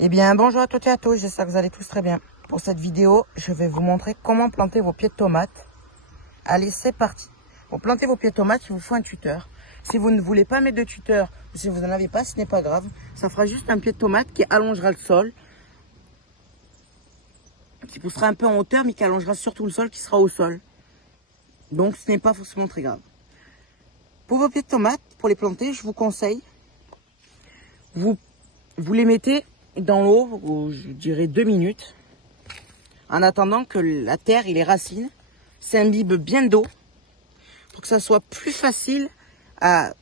Eh bien, bonjour à toutes et à tous, j'espère que vous allez tous très bien. Pour cette vidéo, je vais vous montrer comment planter vos pieds de tomates. Allez, c'est parti. Pour planter vos pieds de tomates, il vous faut un tuteur. Si vous ne voulez pas mettre de tuteur, ou si vous n'en avez pas, ce n'est pas grave. Ça fera juste un pied de tomate qui allongera le sol, qui poussera un peu en hauteur, mais qui allongera surtout le sol, qui sera au sol. Donc, ce n'est pas forcément très grave. Pour vos pieds de tomates, pour les planter, je vous conseille, vous les mettez dans l'eau, je dirais 2 minutes, en attendant que la terre et les racines s'imbibent bien d'eau, pour que ça soit plus facile à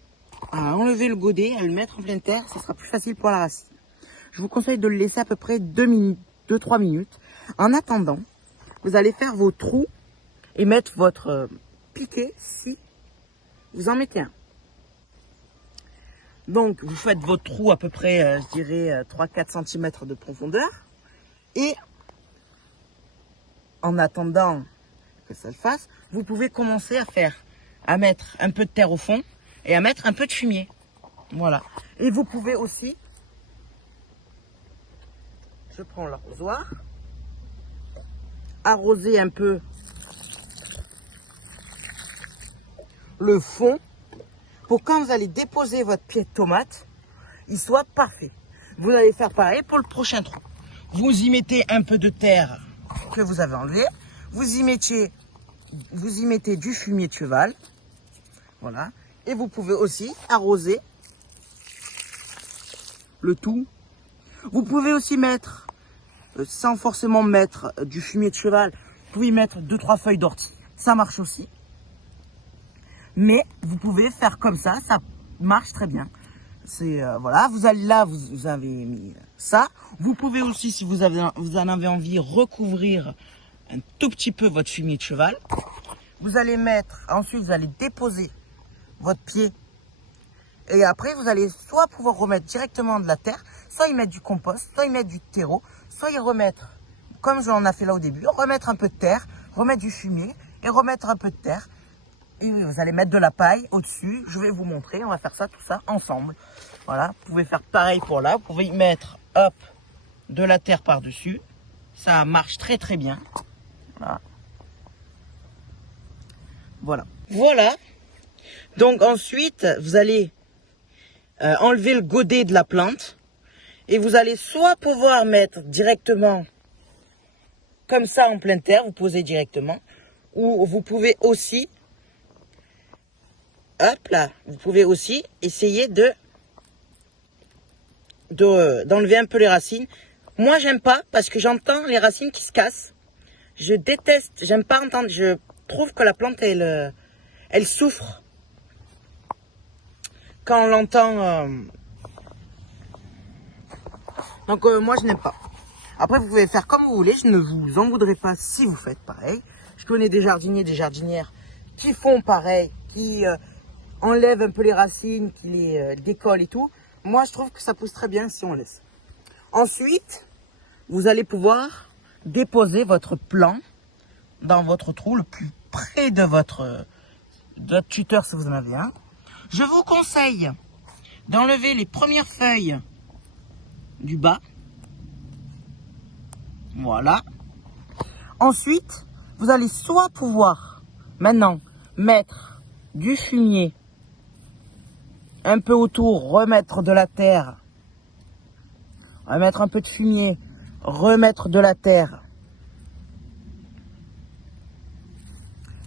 enlever le godet, à le mettre en pleine terre, ça sera plus facile pour la racine. Je vous conseille de le laisser à peu près 2-3 minutes. En attendant, vous allez faire vos trous et mettre votre piquet si vous en mettez un. Donc, vous faites votre trou à peu près, je dirais, 3-4 cm de profondeur. Et en attendant que ça le fasse, vous pouvez commencer à mettre un peu de terre au fond et à mettre un peu de fumier. Voilà. Et vous pouvez aussi, je prends l'arrosoir, arroser un peu le fond pour quand vous allez déposer votre pied de tomate, il soit parfait. Vous allez faire pareil pour le prochain trou. Vous y mettez un peu de terre que vous avez enlevé. Vous y mettez du fumier de cheval. Voilà. Et vous pouvez aussi arroser le tout. Vous pouvez aussi mettre, sans forcément mettre du fumier de cheval, vous pouvez mettre 2-3 feuilles d'ortie. Ça marche aussi. Mais vous pouvez faire comme ça marche très bien. C'est voilà, vous avez mis ça. Vous pouvez aussi, si vous en avez envie, recouvrir un tout petit peu votre fumier de cheval. Ensuite vous allez déposer votre pied. Et après, vous allez soit pouvoir remettre directement de la terre, soit y mettre du compost, soit y mettre du terreau, soit y remettre, comme j'en ai fait là au début, remettre un peu de terre, remettre du fumier et remettre un peu de terre. Et vous allez mettre de la paille au-dessus. Je vais vous montrer. On va faire ça, tout ça ensemble. Voilà. Vous pouvez faire pareil pour là. Vous pouvez y mettre, hop, de la terre par-dessus. Ça marche très très bien. Voilà. Voilà. Voilà. Donc ensuite, vous allez enlever le godet de la plante. Et vous allez soit pouvoir mettre directement comme ça en pleine terre. Vous posez directement. Ou vous pouvez aussi... Hop là, vous pouvez aussi essayer d'enlever un peu les racines. Moi, j'aime pas parce que j'entends les racines qui se cassent. Je déteste, j'aime pas entendre. Je trouve que la plante, elle souffre quand on l'entend. Donc, moi, je n'aime pas. Après, vous pouvez faire comme vous voulez. Je ne vous en voudrais pas si vous faites pareil. Je connais des jardiniers, des jardinières qui font pareil, qui... enlève un peu les racines, qui les décolle et tout. Moi, je trouve que ça pousse très bien si on laisse. Ensuite, vous allez pouvoir déposer votre plant dans votre trou le plus près de votre tuteur si vous en avez un. Je vous conseille d'enlever les premières feuilles du bas. Voilà. Ensuite, vous allez soit pouvoir maintenant mettre du fumier un peu autour, remettre de la terre, remettre un peu de fumier, remettre de la terre,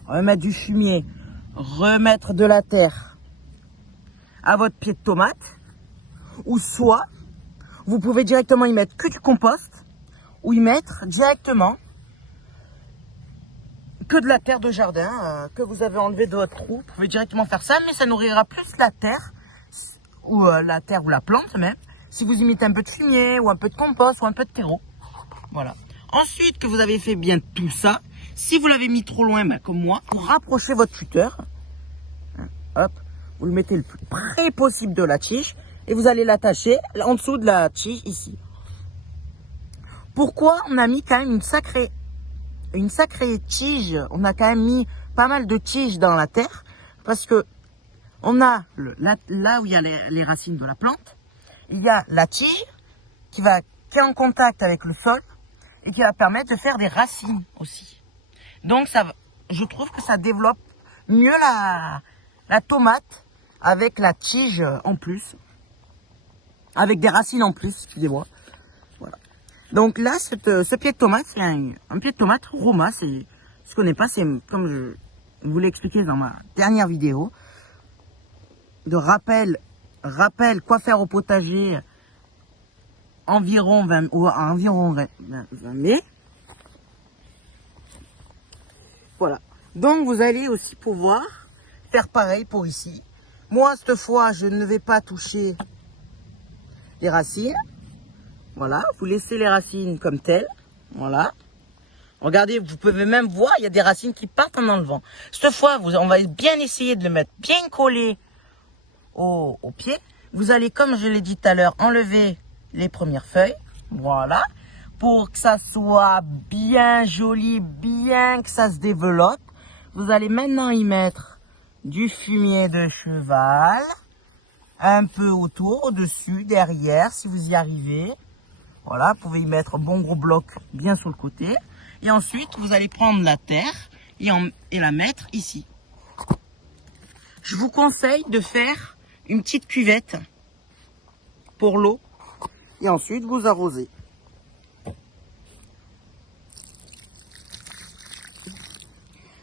remettre du fumier, remettre de la terre à votre pied de tomate, ou soit vous pouvez directement y mettre que du compost, ou y mettre directement que de la terre de jardin que vous avez enlevé de votre trou. Vous pouvez directement faire ça, mais ça nourrira plus la terre, ou la terre ou la plante même, si vous y mettez un peu de fumier ou un peu de compost ou un peu de terreau. Voilà. Ensuite que vous avez fait bien tout ça, si vous l'avez mis trop loin, comme moi, pour rapprocher votre tuteur, hop, vous le mettez le plus près possible de la tige et vous allez l'attacher en dessous de la tige ici. Pourquoi on a mis quand même une sacrée tige, on a quand même mis pas mal de tiges dans la terre, parce que on a là où il y a les racines de la plante, il y a la tige qui va qui est en contact avec le sol et qui va permettre de faire des racines aussi. Donc je trouve que ça développe mieux la tomate avec la tige en plus, avec des racines en plus, excusez-moi. Voilà. Donc là, ce pied de tomate, c'est un pied de tomate Roma. C'est ce qu'on n'est pas, c'est comme je vous l'ai expliqué dans ma dernière vidéo, de rappel quoi faire au potager environ 20 mai. Voilà. Donc vous allez aussi pouvoir faire pareil pour ici. Moi, cette fois, je ne vais pas toucher les racines. Voilà, vous laissez les racines comme telles. Voilà. Regardez, vous pouvez même voir, il y a des racines qui partent en enlevant. Cette fois, on va bien essayer de le mettre bien collé au pied. Vous allez, comme je l'ai dit tout à l'heure, enlever les premières feuilles. Voilà. Pour que ça soit bien joli, bien que ça se développe. Vous allez maintenant y mettre du fumier de cheval. Un peu autour, au-dessus, derrière, si vous y arrivez. Voilà, vous pouvez y mettre un bon gros bloc bien sur le côté. Et ensuite, vous allez prendre la terre et la mettre ici. Je vous conseille de faire une petite cuvette pour l'eau. Et ensuite, vous arrosez.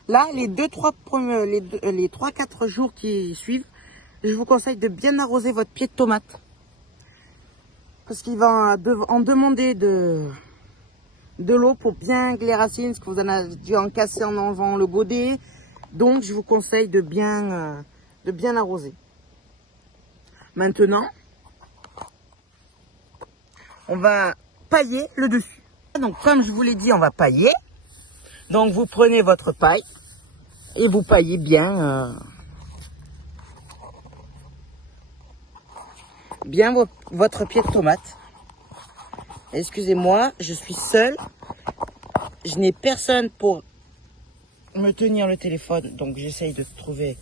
Là, les 3-4 jours qui suivent, je vous conseille de bien arroser votre pied de tomate. Parce qu'il va en demander de l'eau pour bien que les racines, parce que vous en avez dû en casser en enlevant le godet. Donc, je vous conseille de bien arroser. Maintenant, on va pailler le dessus. Donc, comme je vous l'ai dit, on va pailler. Donc, vous prenez votre paille et vous paillez bien, votre pied de tomate. Excusez-moi, je suis seule. Je n'ai personne pour me tenir le téléphone. Donc, j'essaye de trouver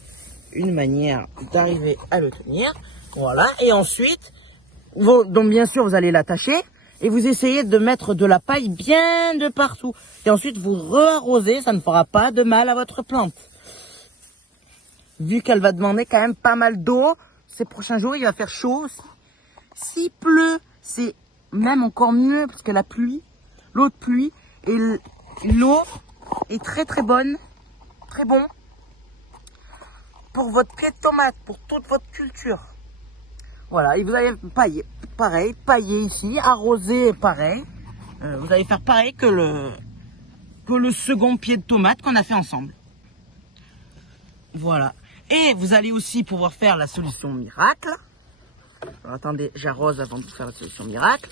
une manière d'arriver à le tenir. Voilà. Et ensuite, donc bien sûr, vous allez l'attacher. Et vous essayez de mettre de la paille bien de partout. Et ensuite, vous re-arrosez. Ça ne fera pas de mal à votre plante. Vu qu'elle va demander quand même pas mal d'eau. Ces prochains jours, il va faire chaud aussi. S'il pleut, c'est même encore mieux. Parce que la pluie, l'eau de pluie, et l'eau est très très bonne. Très bon. Pour votre pied de tomate, pour toute votre culture. Voilà, et vous allez pailler, pareil, pailler ici, arroser pareil. Vous allez faire pareil que le second pied de tomate qu'on a fait ensemble. Voilà. Et vous allez aussi pouvoir faire la solution miracle. Alors, attendez, j'arrose avant de faire la solution miracle.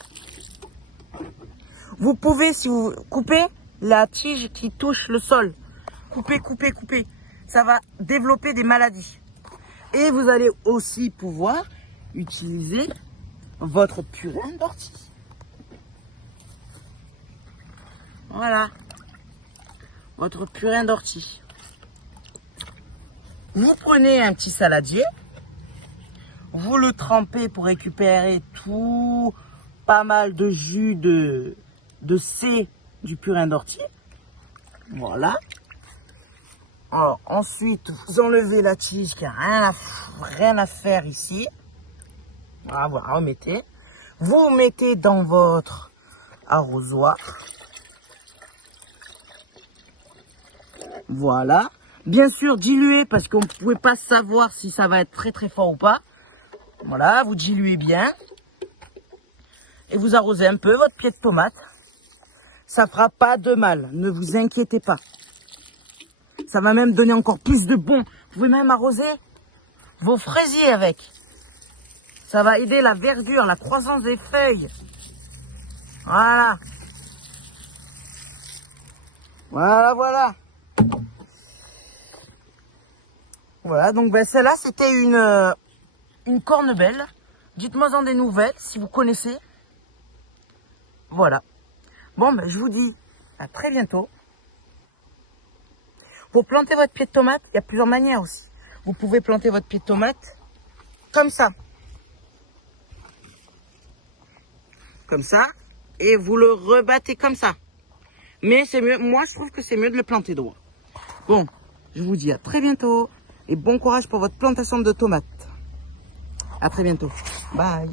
Vous pouvez, si vous coupez la tige qui touche le sol, coupez, ça va développer des maladies. Et vous allez aussi pouvoir utiliser votre purin d'ortie. Voilà. Votre purin d'ortie. Vous prenez un petit saladier. Vous le trempez pour récupérer tout pas mal de jus de C du purin d'ortie. Voilà. Alors, ensuite, vous enlevez la tige qui n'a rien à faire ici. Voilà, vous la remettez. Vous mettez dans votre arrosoir. Voilà. Bien sûr, diluez parce qu'on ne pouvait pas savoir si ça va être très très fort ou pas. Voilà, vous diluez bien. Et vous arrosez un peu votre pied de tomate. Ça fera pas de mal, ne vous inquiétez pas. Ça va même donner encore plus de bon. Vous pouvez même arroser vos fraisiers avec. Ça va aider la verdure, la croissance des feuilles. Voilà. Voilà. Voilà, donc ben, celle-là, c'était une cornebelle. Dites-moi en des nouvelles, si vous connaissez. Voilà. Bon, ben, je vous dis à très bientôt. Pour planter votre pied de tomate, il y a plusieurs manières aussi. Vous pouvez planter votre pied de tomate comme ça. Comme ça. et vous le rebattez comme ça. Mais c'est mieux, moi je trouve que c'est mieux de le planter droit. Bon, je vous dis à très bientôt et bon courage pour votre plantation de tomates. À très bientôt. Bye.